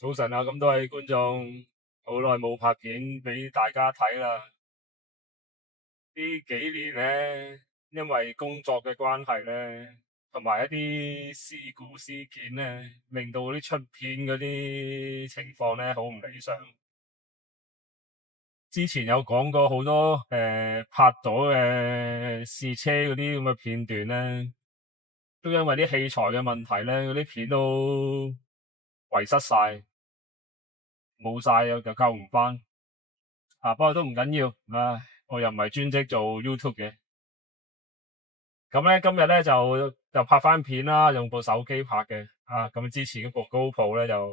早晨啊，咁多位觀眾，好耐冇拍片俾大家睇啦。呢幾年咧，因為工作嘅關係咧，同埋一啲事故事件咧，令到啲出片嗰啲情況咧好唔理想。之前有講過好多拍咗嘅試車嗰啲咁嘅片段咧，都因為啲器材嘅問題咧，嗰啲片都遺失晒，冇晒又救唔翻。不過都唔緊要，唉，我又唔係專職做 YouTube 嘅。咁咧今日咧就拍翻片啦，用部手機拍嘅。咁之前嗰部 GoPro 咧就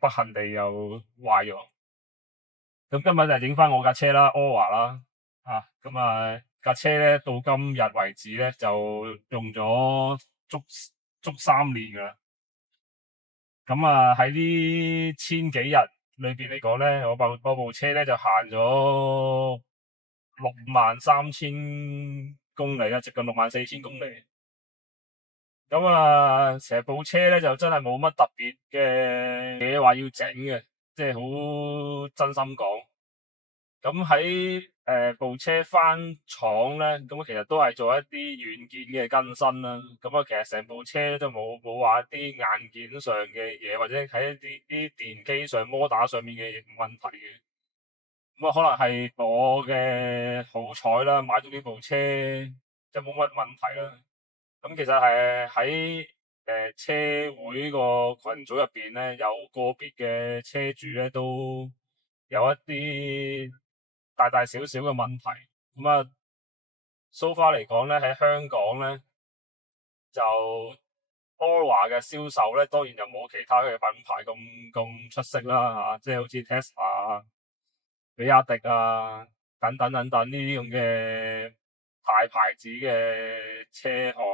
不幸地又壞咗。咁今日就影翻我架車啦，Aura 啦。架車咧到今日為止咧就用咗足3年噶啦。咁喺呢千幾日裏邊嚟講咧，我部車咧就行咗63,000公里啦，接近64,000公里。成部車咧就真係冇乜特別嘅嘢話要整嘅，即係好真心講。咁喺部車翻廠咧，咁其實都係做一啲軟件嘅更新啦。其實成部車都冇話一啲硬件上嘅嘢，或者喺啲電機上摩打上面嘅問題嘅。可能係我嘅好彩啦，買咗呢部車就冇乜問題啦。其實係喺車會個群組入邊咧，有個別嘅車主咧都有一啲大大小小嘅問題。so far 嚟講咧，喺香港咧就 Aura 嘅銷售咧，當然就冇其他嘅品牌咁出色啦嚇，即係好似 Tesla 啊、比亞迪啊等等等等呢啲咁嘅大牌子嘅車行，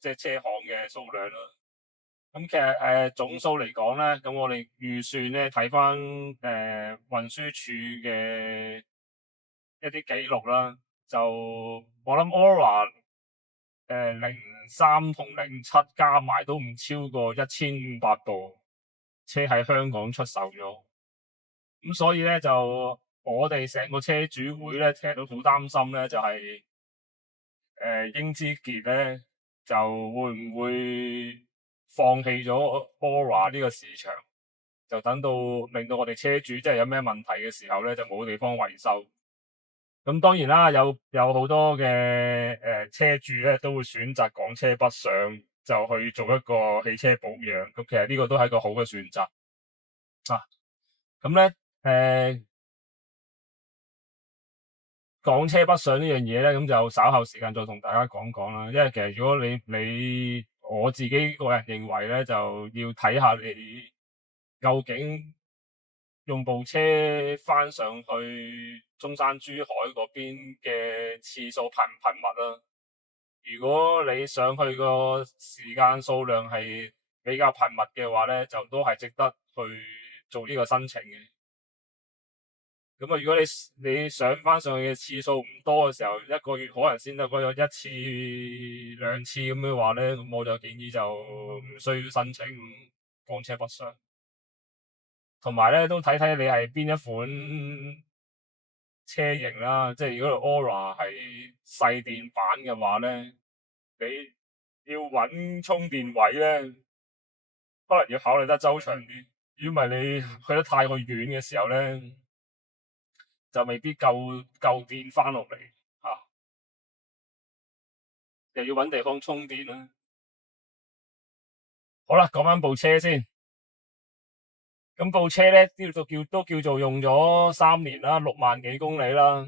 即係車行嘅數量啦。其實總數嚟講咧，咁我哋預算咧睇翻運輸署嘅一啲記錄啦，就我諗 Aura 03同07加埋都唔超過1500部車喺香港出售咗。所以咧就我哋成個車主會咧，其實都好擔心咧，就係英之傑咧就會唔會放棄咗 Aura 呢個市場，就等到令到我哋車主真係有咩問題嘅時候咧，就冇地方維修。咁當然啦，有好多嘅車主咧都會選擇港車北上，就去做一個汽車保養。咁其實呢個都係一個好嘅選擇啊。咁咧港車北上呢樣嘢咧，咁就稍後時間再同大家講講啦。因為其實如果我自己個人認為咧，就要睇下你究竟用部車翻上去中山珠海嗰邊嘅次數頻唔頻密啦。如果你上去個時間數量係比較頻密嘅話咧，就都係值得去做呢個申請嘅。如果你上翻上去嘅次數唔多嘅時候，一個月可能先得嗰一次兩次咁嘅話咧，咁我就建議就唔需要申請港車北上。同埋咧都睇睇你係邊一款車型啦，即係如果 Aura 係細電版嘅話咧，你要揾充電位咧，可能要考慮得周詳啲。如果唔係你去得太過遠嘅時候咧，就未必夠電翻落嚟嚇，又要揾地方充電啦。好啦，講翻部車先。咁部車咧都叫做用咗3年啦，6萬幾公里啦。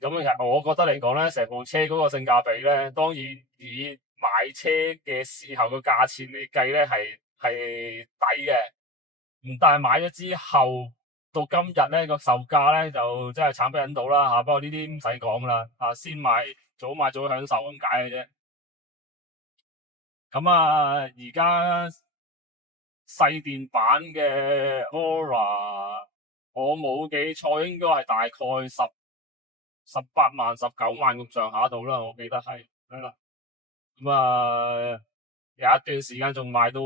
咁其實我覺得嚟講咧，成部車嗰個性價比咧，當然以買車嘅時候個價錢嚟計咧，係抵嘅。但係買咗之後到今日咧個售價咧就真係慘不忍睹啦嚇。不過呢啲唔使講啦，先買早買早享受咁解嘅啫。而家細電版嘅 Aura，我冇記錯應該係大概18萬、19萬咁上下度啦，我記得係啦。有一段時間仲賣到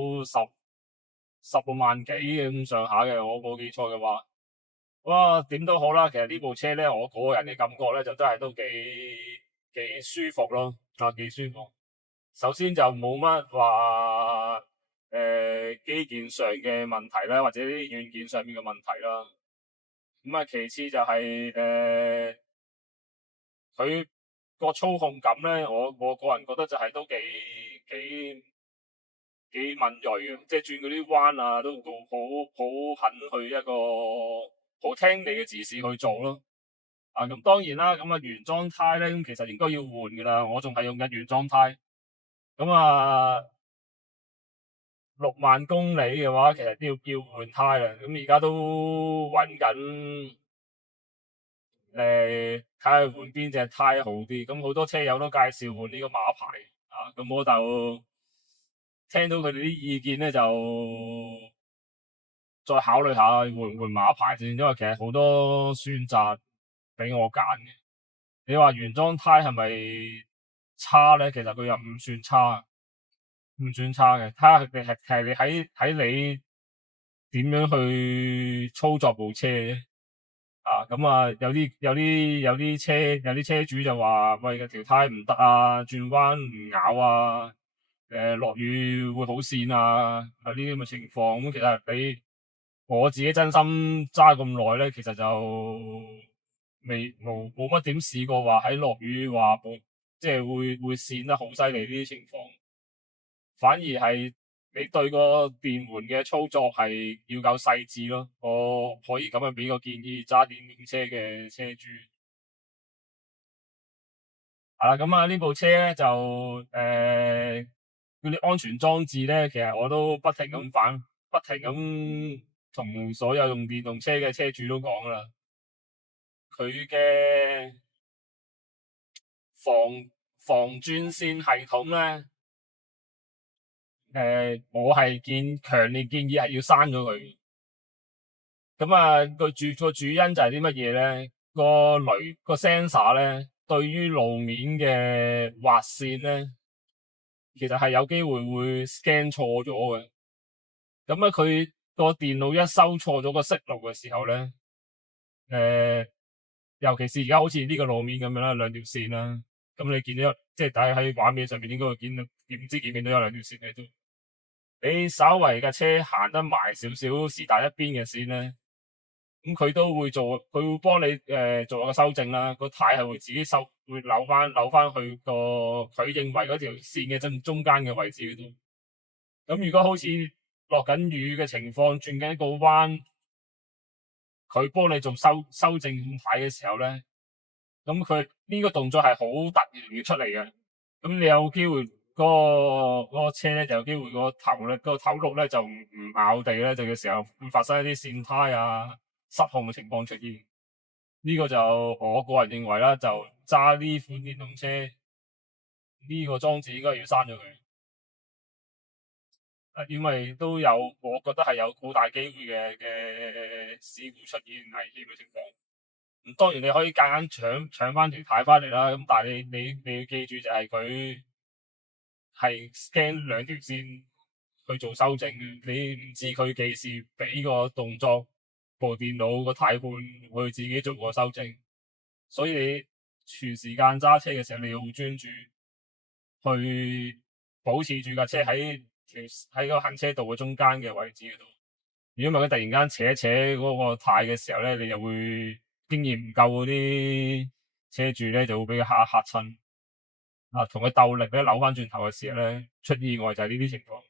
16萬幾嘅咁上下嘅，我冇記錯嘅話。哇，點都好啦，其實呢部車咧，我個人嘅感覺咧就真係都幾舒服咯，幾舒服。首先就冇乜話基建上嘅問題啦，或者啲軟件上面嘅問題啦。咁啊，其次就係佢個操控感咧，我個人覺得就係都幾幾敏鋭嘅，即係轉嗰啲彎啊，都好肯去一個好聽你嘅指示去做咯。咁當然啦，咁原裝胎咧，咁其實應該要換噶啦，我仲係用緊原裝胎。咁6萬公里嘅話，其實都要換胎啦。咁而家都揾緊，睇下換邊隻胎好啲。咁好多車友都介紹換呢個馬牌，咁我就聽到佢哋啲意見咧，就再考慮下換唔換馬牌先，因為其實好多選擇俾我揀嘅。你話原裝胎係咪差咧？其實佢又唔算差，唔算差嘅。睇下係你喺你點樣去操作部車嘅啫。有啲車主就話喂，條胎唔得啊，轉彎唔咬啊，落雨會好跣啊，呢啲咁嘅情況。咁其實我自己真心揸咁耐咧，其實就冇乜點試過話喺落雨話即係會跣得好犀利呢啲情況。反而係你對個電門嘅操作係要夠細緻咯。我可以咁樣俾個建議揸電動車嘅車主。係啦，咁呢部車咧就嗰啲安全裝置咧，其實我都不停咁同所有用電動車嘅車主都講啦。佢嘅防防轉線系統咧，我係強烈建議係要刪咗佢。咁個主因就係啲乜嘢咧？個 sensor 咧，對於路面嘅劃線咧，其實係有機會會 scan 錯咗嘅。佢個電腦一收錯咗個色路嘅時候咧，尤其是而家好似呢個路面咁樣啦，兩條線啦。咁你見到即係大家喺畫面上面應該會見到，唔知見唔見到有兩條線喺度。你稍為架車行得埋少少，是但一邊嘅線咧，咁佢都會做，佢會幫你做個修正啦。個軚係會自己會扭翻去個佢認為嗰條線嘅中間嘅位置嗰度。咁如果好似落緊雨嘅情況，轉緊一個彎，佢幫你做修正軚嘅時候咧，咁佢呢個動作係好突然嘅出嚟嘅。咁你有機會嗰個車咧就有機會個頭轆咧就唔咬地咧，就嘅時候會發生一啲線胎失控嘅情況出現。呢個就我個人認為啦，就揸呢款電動車呢個裝置應該要刪咗佢。因為都有，我覺得係有好大機會嘅事故出現危險嘅情況。咁當然你可以夾硬搶翻條軚翻嚟啦。咁但係你要記住就係佢係 scan 兩條線去做修正嘅。你唔知佢幾時俾個動作部電腦個軚盤去自己做個修正。所以你全時間揸車嘅時候，你要好專注去保持住架車喺個行車道嘅中間嘅位置嗰度。如果唔係佢突然間扯一扯嗰個軚嘅時候咧，你又會經驗唔夠嗰啲車主咧，就會俾佢嚇親。同佢鬥力咧，扭翻轉頭嘅時候咧，出意外就係呢啲情況。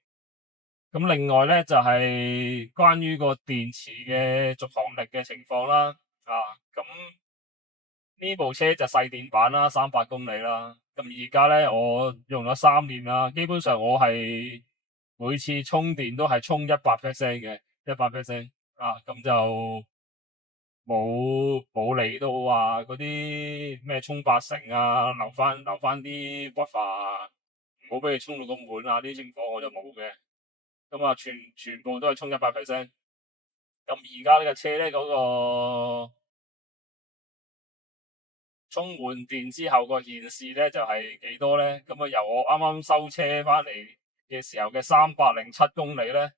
咁另外咧就係關於個電池嘅續航力嘅情況啦。咁呢部車就細電版啦，300公里啦。咁而家咧我用咗3年啦，基本上我係每次充電都係充100%嘅，100%。咁就冇嚟到話嗰啲咩充80%留翻啲 buffer，唔好俾佢充到咁滿呢啲情況我就冇嘅。咁全部都係充100%。咁而家呢架車咧嗰個充滿電之後個顯示咧就係幾多咧？咁由我啱啱收車翻嚟嘅時候嘅307公里咧，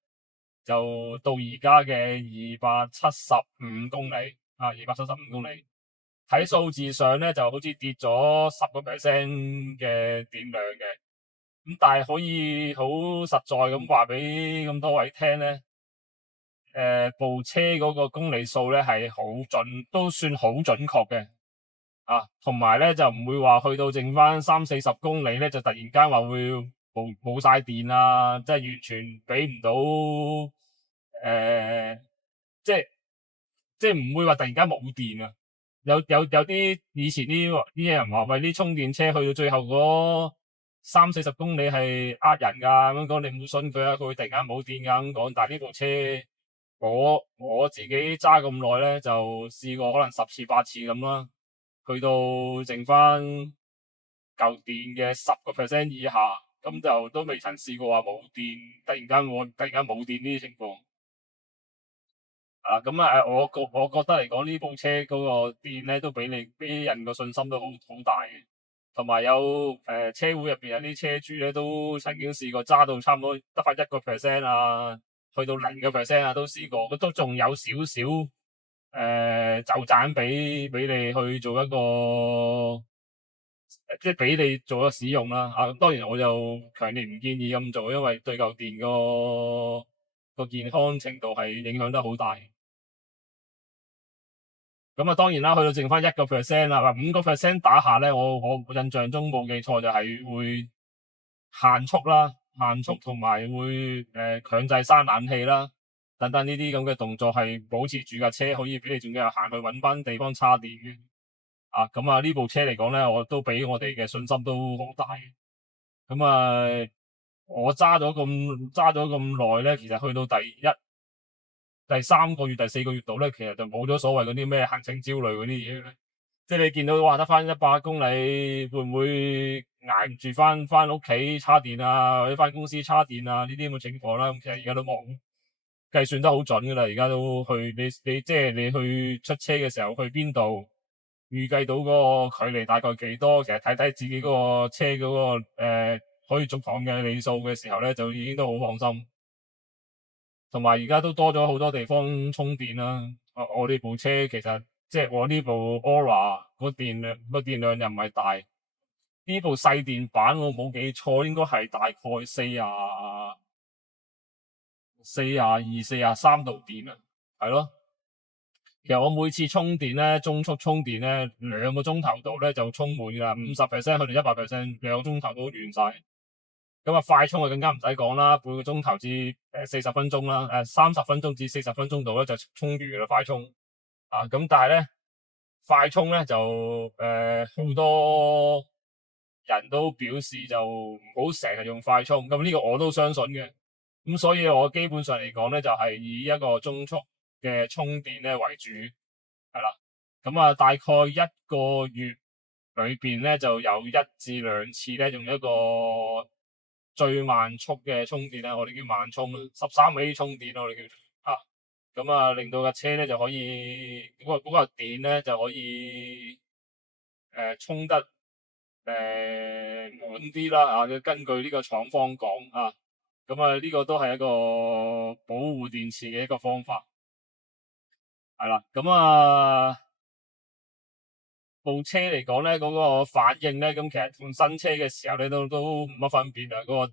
就到而家嘅275公里啊，275公里。喺數字上咧就好似跌咗10% 嘅電量嘅，咁但係可以好實在咁話俾咁多位聽咧，部車嗰個公里數咧係好準，都算好準確嘅。同埋咧就唔會話去到剩翻30-40公里咧，就突然間話會冇晒電啊，即係完全俾唔到即係即係唔會話突然間冇電啊。有啲以前啲人話喂，啲充電車去到最後嗰30-40公里係呃人噶，咁講你唔好信佢啊，佢會突然間冇電噶咁講。但係呢部車我自己揸咁耐咧，就試過可能10次8次咁啦。去到剩翻舊電嘅10% 以下，咁就都未曾試過話冇電，突然間冇電呢啲情況。我覺得嚟講呢部車嗰個電咧，都俾人個信心都好大嘅。同埋車會入邊有啲車主咧，都曾經試過揸到差唔多得翻1% 啊，去到0% 啊，都試過，都仲有少少就盞俾你去做一個，即係俾你做咗使用啦。當然我就強烈唔建議咁做，因為對舊電個健康程度係影響得好大。咁當然啦，去到剩翻1% 啦，5% 打下咧，我印象中冇記錯就係會限速啦，限速同埋會強制閂冷氣啦，等等呢啲咁嘅動作係保持住架車可以俾你仲有行去揾翻地方叉電嘅。呢部車嚟講咧，我都俾我哋嘅信心都好大。我揸咗咁耐咧，其實去到第3個月、第4個月度咧，其實就冇咗所謂嗰啲咩行程焦慮嗰啲嘢咧。即係你見到話得翻100公里，會唔會捱唔住翻屋企叉電啊，或者翻公司叉電啊？呢啲咁嘅情況啦，咁其實而家都冇計算得好準噶啦。而家都去你即係你去出車嘅時候去邊度，預計到嗰個距離大概幾多？其實睇睇自己嗰個車嗰個可以續航嘅里數嘅時候咧，就已經都好放心。同埋而家都多咗好多地方充電啦。我呢部車其實即係我呢部 Aura 個電量又唔係大，呢部細電版我冇記錯應該係大概42、43度電啊，係咯。其實我每次充電咧，中速充電咧，2個鐘頭度咧就充滿噶，50% 去到100%，2個鐘頭都完晒。快充就更加唔使講啦，半個鐘頭至40分鐘啦，30分鐘至40分鐘度咧就充完啦，快充。咁但係咧快充咧就好多人都表示就唔好成日用快充，咁呢個我都相信嘅。咁所以我基本上嚟講咧就係以一個中速嘅充電咧為主，係啦。大概1個月裏邊咧就有1至2次咧用一個最慢速嘅充電咧，我哋叫慢充啦，13A 充電我哋叫令到架車咧就可以嗰個電咧就可以充得滿啲啦。根據呢個廠方講呢個都係一個保護電池嘅一個方法，係啦。部車嚟講咧，嗰個反應咧，咁其實同新車嘅時候咧都冇乜分別啊。嗰個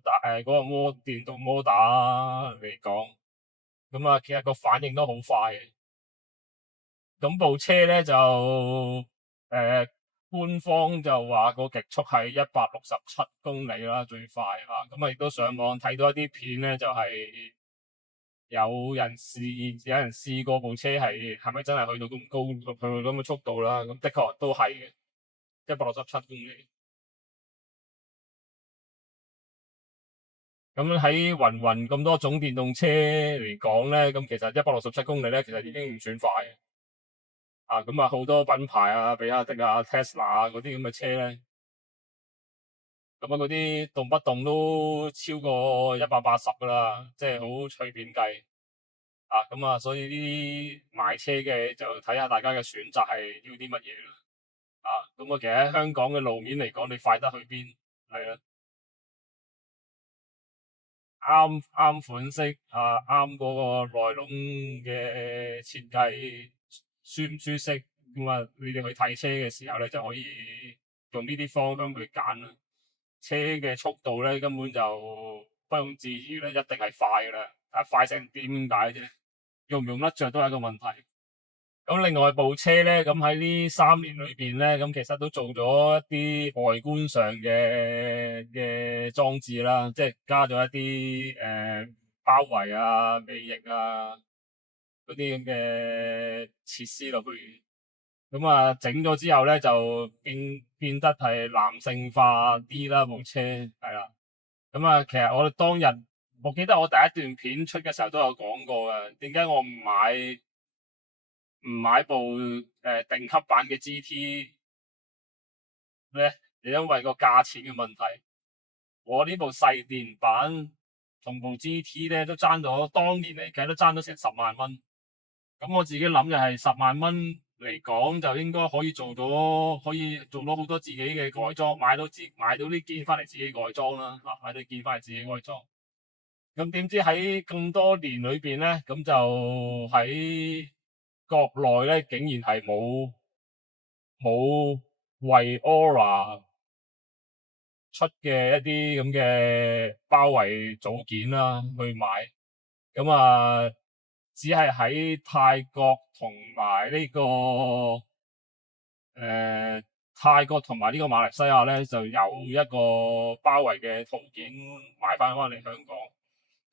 電動摩打嚟講，其實個反應都好快嘅。咁部車咧就官方就話個極速係167公里啦，最快亦都上網睇到一啲片咧，就係有人試過部車係咪真係去到咁高，去到咁嘅速度啦？咁的確都係嘅，167公里。咁喺雲咁多種電動車嚟講咧，咁其實167公里咧，其實已經唔算快嘅。好多品牌比亞迪Tesla 嗰啲咁嘅車咧，嗰啲動不動都超過180噶啦，即係好隨便計。所以呢啲買車嘅就睇下大家嘅選擇係要啲乜嘢啦。其實喺香港嘅路面嚟講，你快得去邊？係啦。啱款式啊，啱嗰個內籠嘅設計舒唔舒適，咁啊你哋去睇車嘅時候咧就可以用呢啲方向去揀啦。車嘅速度咧根本就不用置疑咧，一定係快噶啦，但係快成點解啫？用唔用得着都係一個問題。咁另外部車咧，咁喺呢3年裏邊咧，咁其實都做咗一啲外觀上嘅裝置啦，即係加咗一啲包圍啊、尾翼啊嗰啲咁嘅設施落去。咁啊，整咗之後咧就變得係男性化啲啦，部車係啦。咁啊，其實我當日我記得我第一段片出嘅時候都有講過嘅，點解我唔買部頂級版嘅 GT 咧？就因為個價錢嘅問題。我呢部細電版同部 GT 咧都爭咗，當年嚟計都爭咗成10萬蚊。咁我自己諗就係10萬蚊嚟講，就應該可以做到好多自己嘅改裝，買到啲件翻嚟自己改裝啦，買到件翻嚟自己改裝。咁點知喺咁多年裏邊咧，咁就喺國內咧，竟然係冇為 Aura 出嘅一啲咁嘅包圍組件啦去買，咁啊只係喺泰國同埋呢個泰國同埋呢個馬來西亞咧就有一個包圍嘅套件買翻嚟香港，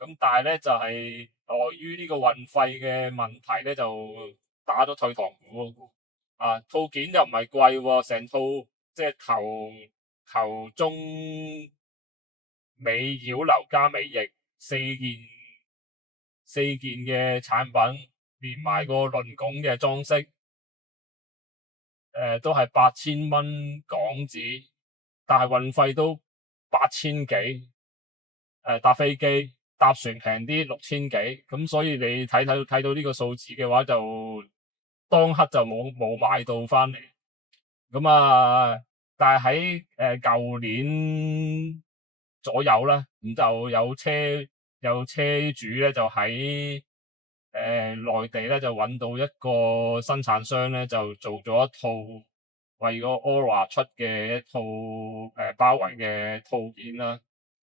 咁但係咧就係礙於呢個運費嘅問題咧就打咗退堂鼓。啊，套件又唔係貴喎，成套即係頭中尾繞流加尾翼四件嘅產品，連埋個輪拱嘅裝飾，都係8000蚊港紙，但係運費都8000幾。搭飛機搭船平啲6000幾，咁所以你睇到呢個數字嘅話，就當刻就冇買到翻嚟。咁啊，但係喺舊年左右啦，咁就有車主咧就喺內地咧就揾到一個生產商咧就做咗一套為個 Aura 出嘅一套包圍嘅套件啦，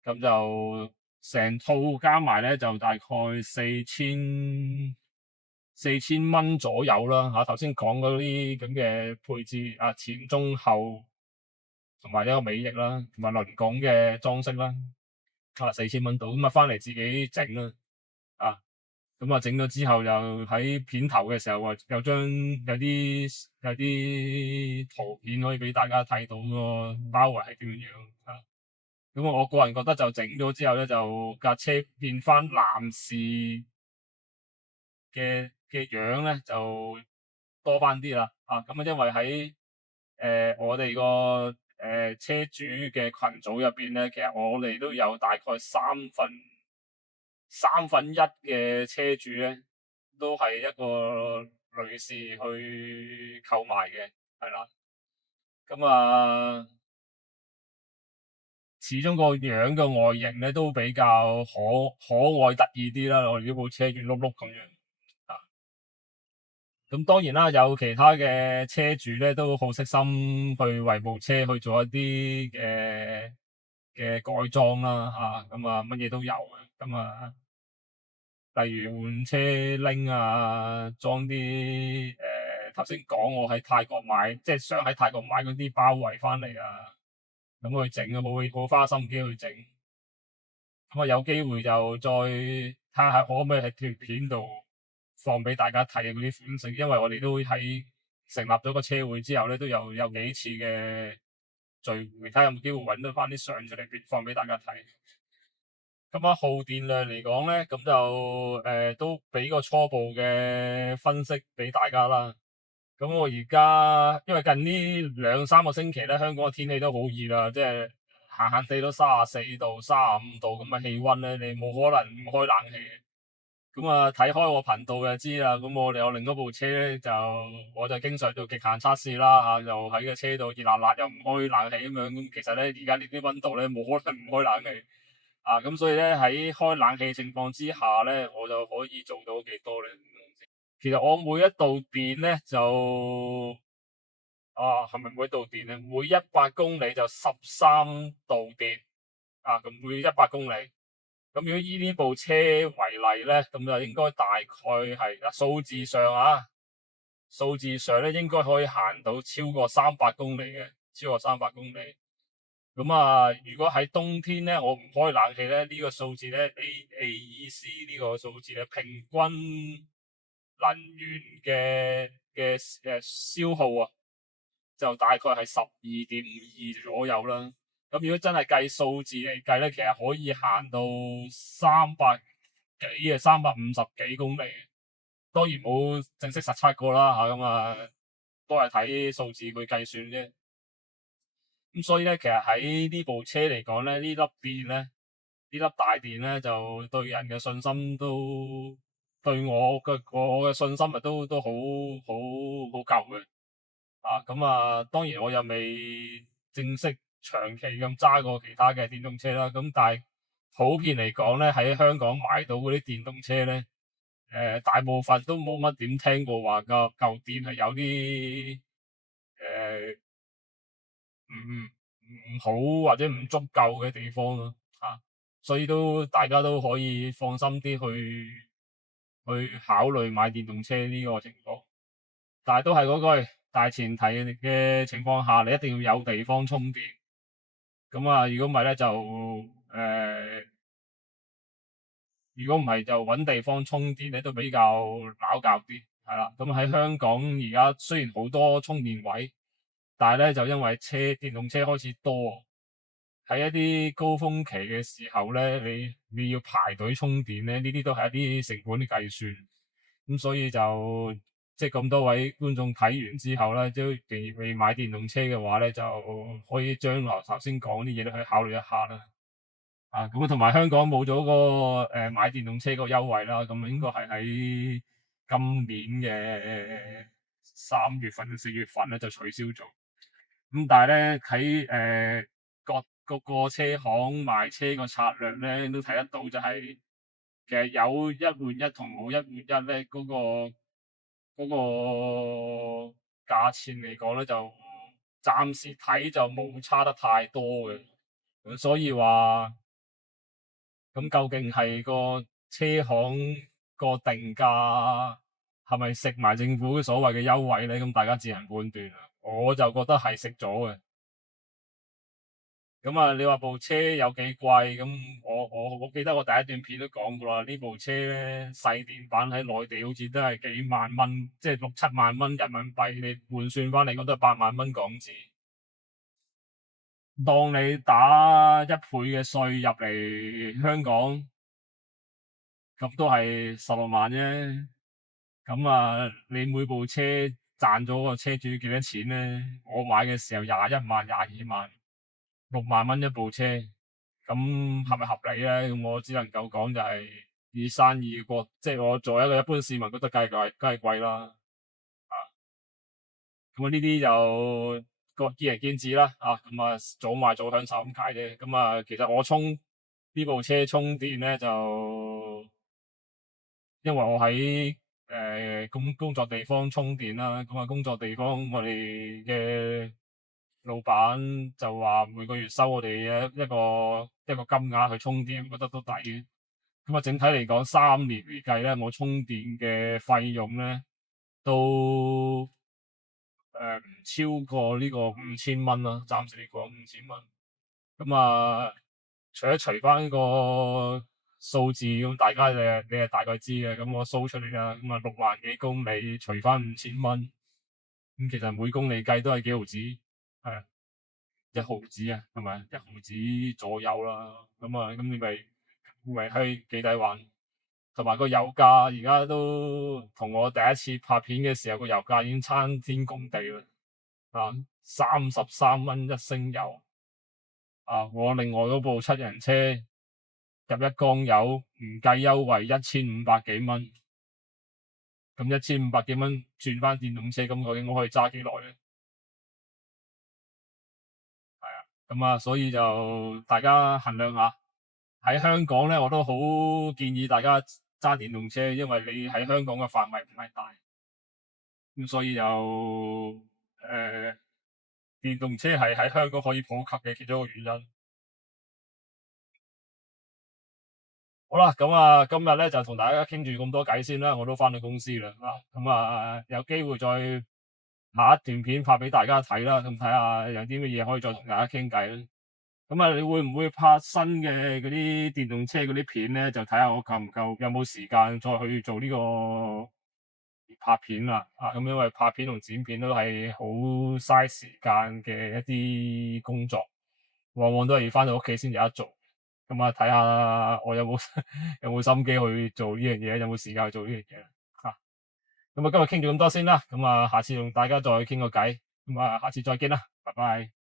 咁就成套加埋咧就大概4000蚊左右啦嚇。頭先講嗰啲咁嘅配置啊，前中後同埋呢個尾翼啦，同埋輪拱嘅裝飾啦，啊4000蚊到，咁啊翻嚟自己整啦啊。咁啊整咗之後，又喺片頭嘅時候啊，有啲圖片可以俾大家睇到個包圍係點樣啊。咁我個人覺得就整咗之後咧，就架車變翻男士嘅樣咧，就多翻啲啦。啊，咁啊，因為喺我哋個車主嘅群組入邊咧，其實我哋都有大概三分一嘅車主咧，都係一個女士去購買嘅，係啦。咁啊，始終個樣嘅外形咧都比較可愛得意啲啦。我哋呢部車圓碌碌咁樣啊。咁當然啦，有其他嘅車主咧都好悉心去為部車去做一啲嘅改裝啦，嚇咁啊乜嘢都有嘅。咁啊，例如換車鈴啊，裝啲頭先講我喺泰國買，即係想喺泰國買嗰啲包圍翻嚟啊，咁去整啊，冇花心機去整。咁啊，有機會就再睇下可唔可以喺條片度放俾大家睇嗰啲款式，因為我哋都會喺成立咗個車會之後咧，都有幾次嘅聚會，睇下有冇機會揾到翻啲相出嚟放俾大家睇。咁啊，耗電量嚟講咧，咁就都俾個初步嘅分析俾大家啦。咁我而家因為近呢2-3個星期咧，香港嘅天氣都好熱啦，即係閒閒地都34度、35度咁嘅氣溫咧，你冇可能唔開冷氣嘅。咁啊，睇開我頻道就知啦。咁我哋有另一部車咧，我就經常做極限測試啦嚇，又喺個車度熱辣辣又唔開冷氣咁樣。咁其實咧，而家呢啲溫度咧，冇可能唔開冷氣。咁所以咧喺開冷氣情況之下咧，我就可以做到幾多咧？其實我每一度電咧就係咪每一度電咧？每100公里就13度電咁每100公里。咁如果以呢部車為例咧，咁就應該大概係數字上咧應該可以行到超過300公里嘅，超過300公里。咁如果喺冬天咧，我唔開冷氣咧，呢個數字咧 AAEC 呢個數字咧，平均能源嘅消耗就大概係12.52左右啦。咁如果真係計數字嚟計咧，其實可以行到350幾公里。當然冇正式實測過啦咁都係睇數字去計算啫。咁所以咧，其實喺呢部車嚟講咧，呢粒大電咧，就對人嘅信心都對我嘅信心都好夠嘅。當然我又未正式長期咁揸過其他嘅電動車啦。咁但係普遍嚟講咧，喺香港買到嗰啲電動車咧，大部分都冇乜點聽過話個舊電係有啲唔好或者唔足夠嘅地方咯。所以大家都可以放心啲去考慮買電動車呢個情況。但係都係嗰句大前提嘅情況下，你一定要有地方充電。如果唔係咧就如果唔係就揾地方充電咧都比較拗教啲，係啦。咁喺香港而家雖然好多充電位，但係咧就因為電動車開始多，喺一啲高峰期嘅時候咧，你要排隊充電咧，呢啲都係一啲成本嘅計算。咁所以就即係咁多位觀眾睇完之後咧，都未買電動車嘅話咧，就可以將來頭先講啲嘢都去考慮一下啦。咁同埋香港冇咗個買電動車個優惠啦，咁應該係喺今年嘅3月份、4月份咧就取消咗。咁但係咧喺各個車行賣車個策略咧，都睇得到就係其實有一換一同冇一換一咧，嗰個價錢嚟講咧，就暫時睇就冇差得太多嘅。所以話咁究竟係個車行個定價係咪食埋政府所謂嘅優惠咧？咁大家自行判斷啦。我就覺得係食咗嘅。你話部車有幾貴？咁我記得我第一段片都講過啦。呢部車咧細電版喺內地好似都係幾萬蚊，即係6-7萬蚊人民幣，你換算翻嚟講都係8萬蚊港紙。當你打1倍嘅稅入嚟香港，咁都係16萬啫。你每部車賺咗個車主幾多錢咧？我買嘅時候21萬、22萬。6萬蚊一部車，咁係咪合理咧？咁我只能夠講就係以生意嘅即係我作為一個一般市民覺得梗係貴啦。咁呢啲就見仁見智啦。早買早享受咁解啫。其實我呢部車充電咧，就因為我喺工作地方充電啦。工作地方我哋嘅老闆就話每個月收我哋一個金額去充電，覺得都抵嘅。整體嚟講3年嚟計咧，我充電嘅費用咧都唔超過呢個5000蚊啦。暫時嚟講5000蚊。除咗除翻個數字，咁大家你係大概知嘅。我數出嚟啦。6萬幾公里除翻5000蚊，咁其實每公里計都係幾毫子，係1毫子啊，係咪1毫子左右啦？咁你咪去幾抵玩？同埋個油價而家都同我第一次拍片嘅時候個油價已經差天共地啦。33蚊一升油。我另外嗰部7人車入一缸油唔計優惠1500幾蚊。咁1500幾蚊轉翻電動車，咁究竟我可以揸幾耐咧？所以就大家衡量下。喺香港咧，我都好建議大家揸電動車，因為你喺香港嘅範圍唔係大，咁所以就電動車係喺香港可以普及嘅其中一個原因。好啦，咁啊，今日咧就同大家傾住咁多偈先啦，我都翻到公司啦，咁啊有機會再下一段片拍俾大家睇啦，咁睇下有啲乜嘢可以再同大家傾偈啦。咁啊，你會唔會拍新嘅嗰啲電動車嗰啲片咧？就睇下我夠唔夠，有冇時間再去做呢個拍片啦。咁因為拍片同剪片都係好嘥時間嘅一啲工作，往往都係要翻到屋企先有得做。咁啊，睇下我有冇有冇心機去做呢樣嘢，有冇時間去做呢樣嘢啊？咁啊，今日傾住咁多先啦。咁啊，下次同大家再傾個偈。咁啊，下次再見啦，拜拜。